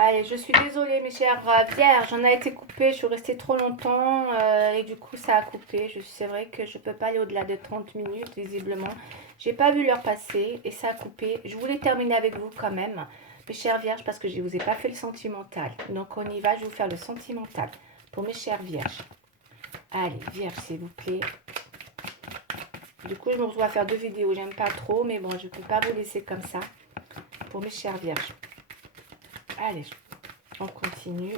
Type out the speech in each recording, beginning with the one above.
Allez, je suis désolée mes chères vierges, j'en ai été coupée, je suis restée trop longtemps et du coup ça a coupé. C'est vrai que je peux pas aller au-delà de 30 minutes visiblement. J'ai pas vu l'heure passer et ça a coupé. Je voulais terminer avec vous quand même, mes chères vierges, parce que je vous ai pas fait le sentimental. Donc on y va, je vais vous faire le sentimental pour mes chères vierges. Allez, vierge s'il vous plaît. Du coup je me retrouve à faire 2 vidéos, j'aime pas trop, mais bon je peux pas vous laisser comme ça pour mes chères vierges. Allez, on continue.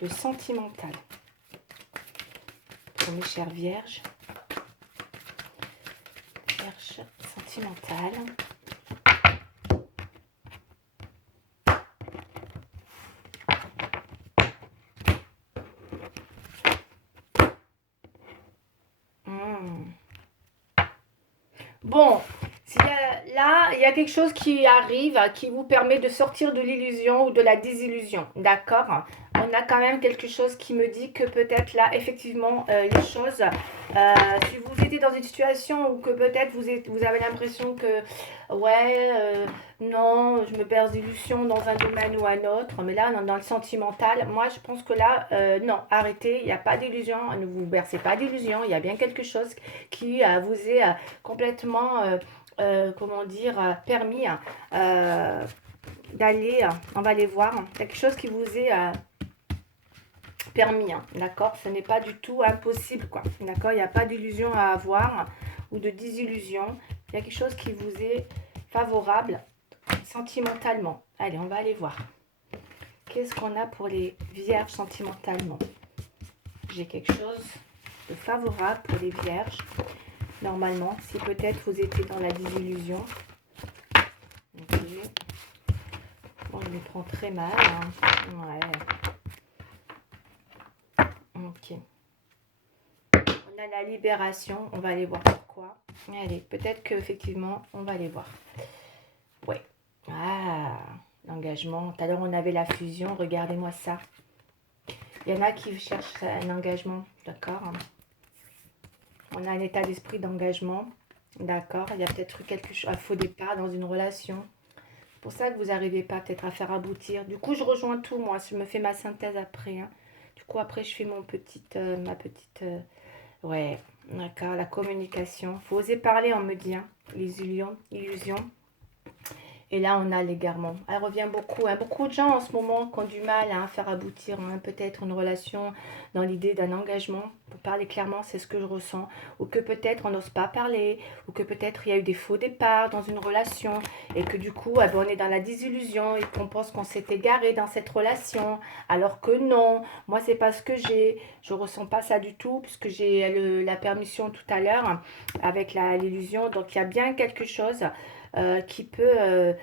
Le sentimental pour mes chères vierges. Vierge sentimentale. Bon, là, il y a quelque chose qui arrive, qui vous permet de sortir de l'illusion ou de la désillusion, d'accord? On a quand même quelque chose qui me dit que peut-être là, effectivement, les choses, si vous étiez dans une situation où que peut-être vous avez l'impression que, ouais, non, je me perds d'illusion dans un domaine ou un autre, mais là, dans le sentimental, moi, je pense que là, non, arrêtez, il n'y a pas d'illusion, ne vous bercez pas d'illusion, il y a bien quelque chose qui vous est complètement, comment dire, permis d'aller, on va aller voir, quelque chose qui vous est permis, d'accord? Ce n'est pas du tout impossible, quoi, d'accord? Il n'y a pas d'illusion à avoir ou de désillusion. Il y a quelque chose qui vous est favorable sentimentalement. Allez, on va aller voir. Qu'est-ce qu'on a pour les vierges sentimentalement? J'ai quelque chose de favorable pour les vierges. Normalement, si peut-être vous étiez dans la désillusion. Ok. Bon, je me prends très mal. Ouais. Ok. On a la libération. On va aller voir pourquoi. Allez, peut-être qu'effectivement, on va aller voir. Ouais. Ah, l'engagement. Tout à l'heure, on avait la fusion. Regardez-moi ça. Il y en a qui cherchent un engagement. D'accord. On a un état d'esprit d'engagement. D'accord. Il y a peut-être eu quelque chose, un faux départ dans une relation. C'est pour ça que vous n'arrivez pas peut-être à faire aboutir. Du coup, je rejoins tout, moi. Je me fais ma synthèse après. Hein. Du coup, après, je fais ma petite... ouais, d'accord, la communication. Il faut oser parler, on me dit. Hein. Les illusions. Et là, on a l'égarement. Elle revient beaucoup. Hein. Beaucoup de gens en ce moment qui ont du mal à faire aboutir peut-être une relation dans l'idée d'un engagement. Pour parler clairement, c'est ce que je ressens. Ou que peut-être on n'ose pas parler. Ou que peut-être il y a eu des faux départs dans une relation. Et que du coup, on est dans la désillusion. Et qu'on pense qu'on s'est égaré dans cette relation. Alors que non. Moi, c'est pas ce que j'ai. Je ressens pas ça du tout. Puisque j'ai la permission tout à l'heure avec l'illusion. Donc, il y a bien quelque chose qui peut,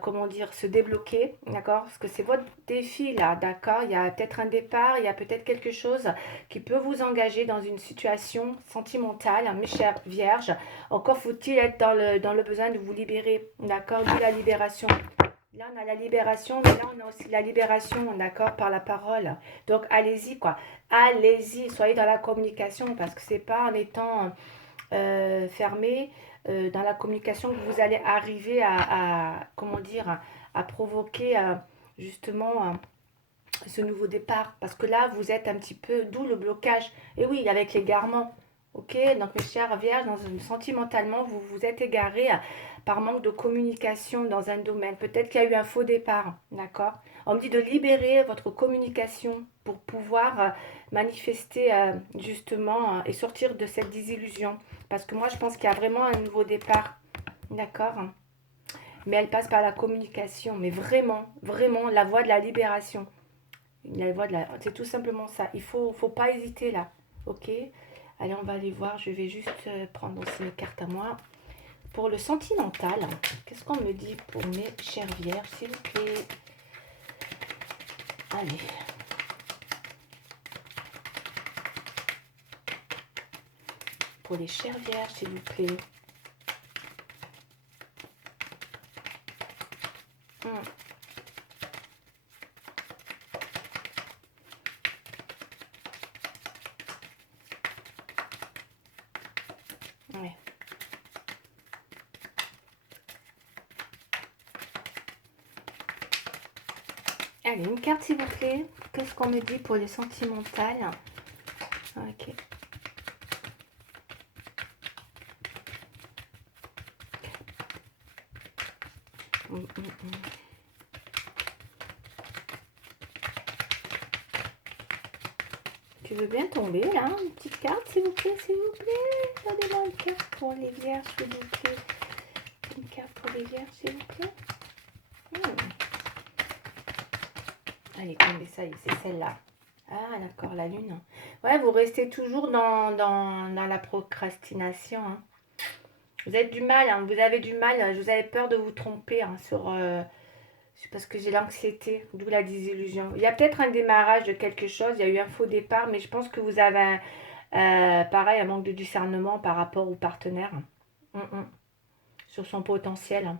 comment dire, se débloquer, d'accord? Parce que c'est votre défi là, d'accord? Il y a peut-être un départ, il y a peut-être quelque chose qui peut vous engager dans une situation sentimentale, hein, mes chères vierges. Encore faut-il être dans le besoin de vous libérer, d'accord? D'où la libération. Là, on a la libération, mais là, on a aussi la libération, d'accord, par la parole. Donc, allez-y, quoi. Allez-y, soyez dans la communication, parce que c'est pas en étant fermé dans la communication que vous allez arriver comment dire, à provoquer justement ce nouveau départ. Parce que là, vous êtes un petit peu, d'où le blocage. Et oui, avec l'égarement. Ok, donc mes chères vierges, sentimentalement, vous vous êtes égaré par manque de communication dans un domaine. Peut-être qu'il y a eu un faux départ, d'accord? On me dit de libérer votre communication pour pouvoir manifester justement et sortir de cette désillusion. Parce que moi, je pense qu'il y a vraiment un nouveau départ, d'accord? Mais elle passe par la communication, mais vraiment, vraiment, la voie de la libération. C'est tout simplement ça. Faut pas hésiter là, ok? Allez, on va aller voir. Je vais juste prendre aussi mes cartes à moi. Pour le sentimental, qu'est-ce qu'on me dit pour mes chères vierges, s'il vous plaît? Allez. Pour les chères vierges, s'il vous plaît. Ouais. Allez, une carte s'il vous plaît. Qu'est-ce qu'on me dit pour les sentimentales? Ok. Tu veux bien tomber là? Une petite carte s'il vous plaît, s'il vous plaît. Donnez-moi une carte pour les vierges s'il vous plaît. Une carte pour les vierges s'il vous plaît. Allez, tombez, ça y est, c'est celle-là. Ah d'accord, la lune. Ouais, vous restez toujours dans la procrastination. Hein. Vous avez du mal, hein, vous avez du mal, vous avez peur de vous tromper hein, parce que j'ai l'anxiété, d'où la désillusion. Il y a peut-être un démarrage de quelque chose, il y a eu un faux départ, mais je pense que vous avez pareil, un manque de discernement par rapport au partenaire. Sur son potentiel.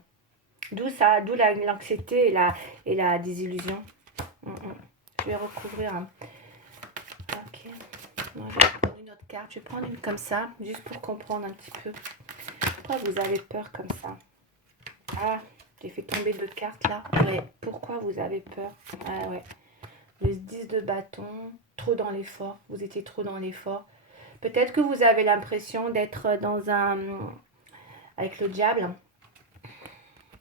D'où ça, d'où l'anxiété et la désillusion. Je vais recouvrir. Ok. Moi, je vais prendre une autre carte. Je vais prendre une comme ça, juste pour comprendre un petit peu. Pourquoi vous avez peur comme ça? Ah, j'ai fait tomber 2 cartes là. Ouais. Pourquoi vous avez peur? Ah ouais. Le 10 de bâton. Trop dans l'effort. Vous étiez trop dans l'effort. Peut-être que vous avez l'impression d'être dans un... avec le diable.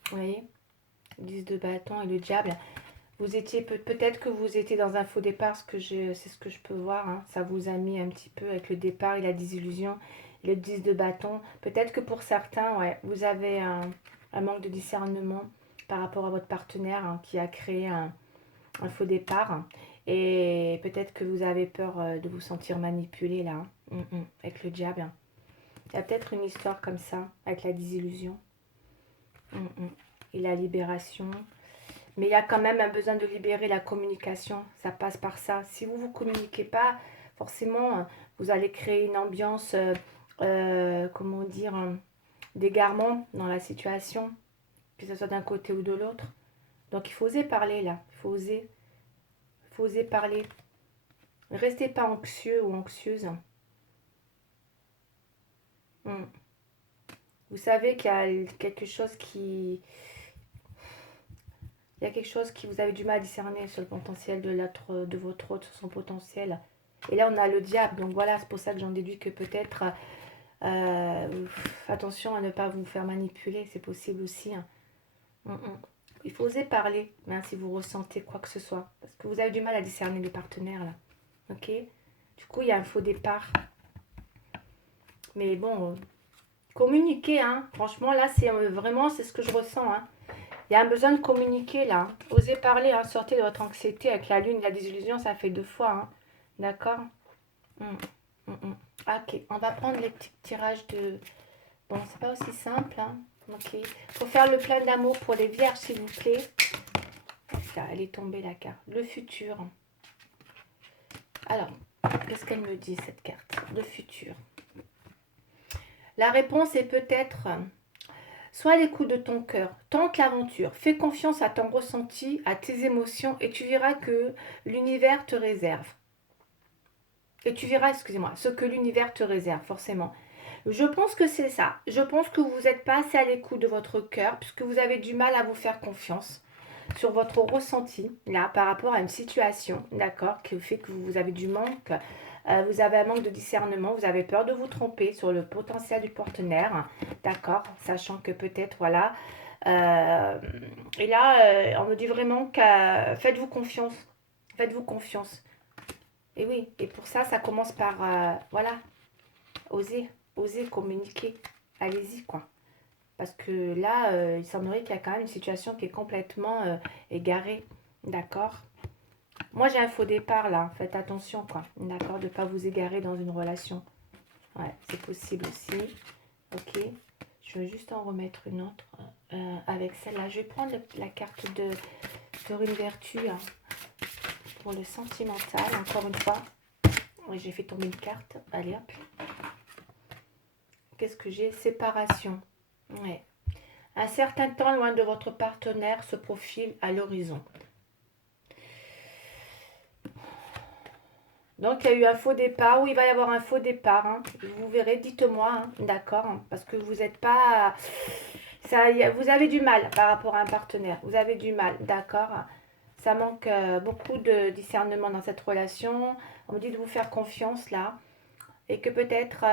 Vous voyez? 10 de bâton et le diable. Vous étiez peut-être que vous étiez dans un faux départ, c'est ce que je peux voir. Hein. Ça vous a mis un petit peu avec le départ et la désillusion, le 10 de bâton. Peut-être que pour certains, ouais, vous avez un manque de discernement par rapport à votre partenaire hein, qui a créé un faux départ. Hein. Et peut-être que vous avez peur de vous sentir manipulé là, hein. Avec le diable. Il y a peut-être une histoire comme ça, avec la désillusion. Et la libération. Mais il y a quand même un besoin de libérer la communication. Ça passe par ça. Si vous ne vous communiquez pas, forcément, vous allez créer une ambiance, comment dire, d'égarement dans la situation, que ce soit d'un côté ou de l'autre. Donc il faut oser parler là. Il faut oser parler. Ne restez pas anxieux ou anxieuse. Vous savez qu'il y a quelque chose qui... Il y a quelque chose qui vous avez du mal à discerner sur le potentiel de votre autre, sur son potentiel. Et là, on a le diable. Donc voilà, c'est pour ça que j'en déduis que peut-être, attention à ne pas vous faire manipuler. C'est possible aussi. Hein. Il faut oser parler hein, si vous ressentez quoi que ce soit. Parce que vous avez du mal à discerner les partenaires là. Ok? Du coup, il y a un faux départ. Mais bon, communiquer. Hein. Franchement, là, c'est vraiment c'est ce que je ressens. Hein. Il y a un besoin de communiquer là. Osez parler, hein. Sortez de votre anxiété avec la lune, la désillusion, ça fait 2 fois. Hein. D'accord. Ok, on va prendre les petits tirages de... Bon, c'est pas aussi simple. Hein. Ok. Faut faire le plein d'amour pour les vierges, s'il vous plaît. Là, elle est tombée la carte. Le futur. Alors, qu'est-ce qu'elle me dit cette carte? Le futur. La réponse est peut-être... Sois à l'écoute de ton cœur, tente l'aventure, fais confiance à ton ressenti, à tes émotions et tu verras que l'univers te réserve. Et tu verras, excusez-moi, ce que l'univers te réserve, forcément. Je pense que c'est ça. Je pense que vous n'êtes pas assez à l'écoute de votre cœur puisque vous avez du mal à vous faire confiance sur votre ressenti, là, par rapport à une situation, d'accord, qui fait que vous avez du manque. Vous avez un manque de discernement, vous avez peur de vous tromper sur le potentiel du partenaire, d'accord, sachant que peut-être, voilà. Et là, on me dit vraiment que faites-vous confiance, faites-vous confiance. Et oui, et pour ça, ça commence par, voilà, oser communiquer, allez-y, quoi. Parce que là, il semblerait qu'il y a quand même une situation qui est complètement égarée, d'accord. Moi, j'ai un faux départ là. Faites attention, quoi. D'accord, de ne pas vous égarer dans une relation. Ouais, c'est possible aussi. Ok. Je vais juste en remettre une autre avec celle-là. Je vais prendre la carte de une vertu hein, pour le sentimental, encore une fois. Oui, j'ai fait tomber une carte. Allez, hop. Qu'est-ce que j'ai? Séparation. Ouais. Un certain temps loin de votre partenaire se profile à l'horizon. Donc, il y a eu un faux départ, ou il va y avoir un faux départ. Hein. Vous verrez, dites-moi, hein, d'accord, hein, parce que vous n'êtes pas... Ça, vous avez du mal par rapport à un partenaire. Vous avez du mal, d'accord. Ça manque beaucoup de discernement dans cette relation. On me dit de vous faire confiance là. Et que peut-être,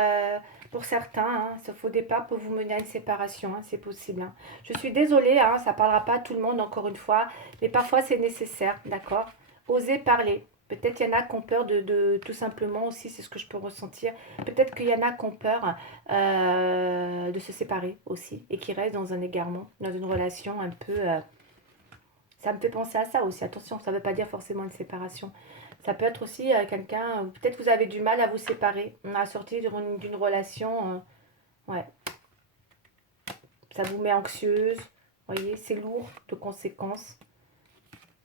pour certains, hein, ce faux départ peut vous mener à une séparation. Hein, c'est possible. Hein. Je suis désolée, hein, ça ne parlera pas à tout le monde encore une fois. Mais parfois c'est nécessaire, d'accord? Osez parler. Peut-être il y en a qui ont peur tout simplement aussi, c'est ce que je peux ressentir. Peut-être qu'il y en a qui ont peur de se séparer aussi et qui restent dans un égarement, dans une relation un peu... ça me fait penser à ça aussi. Attention, ça ne veut pas dire forcément une séparation. Ça peut être aussi quelqu'un, peut-être vous avez du mal à vous séparer. On a sorti d'une relation, ouais, ça vous met anxieuse. Vous voyez, c'est lourd de conséquences.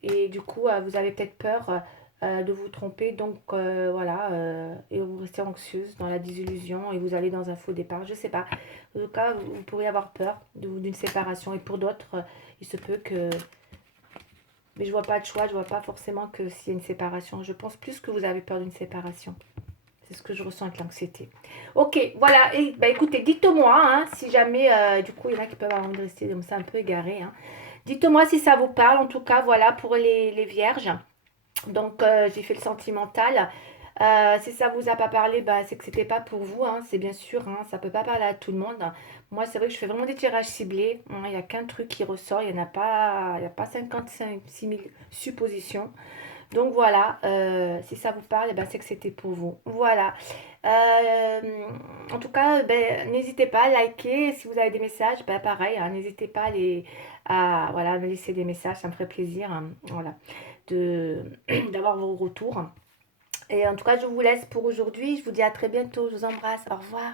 Et du coup, vous avez peut-être peur de vous tromper. Donc voilà, et vous restez anxieuse dans la désillusion et vous allez dans un faux départ. Je ne sais pas. En tout cas, vous pourriez avoir peur d'une séparation. Et pour d'autres, il se peut que... Mais je vois pas de choix, je vois pas forcément que s'il y a une séparation. Je pense plus que vous avez peur d'une séparation. C'est ce que je ressens avec l'anxiété. Ok, voilà. Et, bah, écoutez, dites-moi hein, si jamais, du coup, il y en a qui peuvent avoir envie de rester comme ça un peu égaré. Hein. Dites-moi si ça vous parle. En tout cas, voilà, pour les vierges. Donc, j'ai fait le sentimental. Si ça vous a pas parlé, bah, c'est que c'était pas pour vous. Hein, c'est bien sûr, hein, ça peut pas parler à tout le monde. Moi, c'est vrai que je fais vraiment des tirages ciblés. Hein, il n'y a qu'un truc qui ressort. Il n'y a pas 56 000 suppositions. Donc voilà, si ça vous parle, eh ben, c'est que c'était pour vous. Voilà. Euh, En tout cas, ben, n'hésitez pas à liker. Si vous avez des messages, ben, pareil, hein, n'hésitez pas à voilà, me laisser des messages, ça me ferait plaisir hein, voilà, d'avoir vos retours. Et en tout cas, je vous laisse pour aujourd'hui. Je vous dis à très bientôt. Je vous embrasse. Au revoir.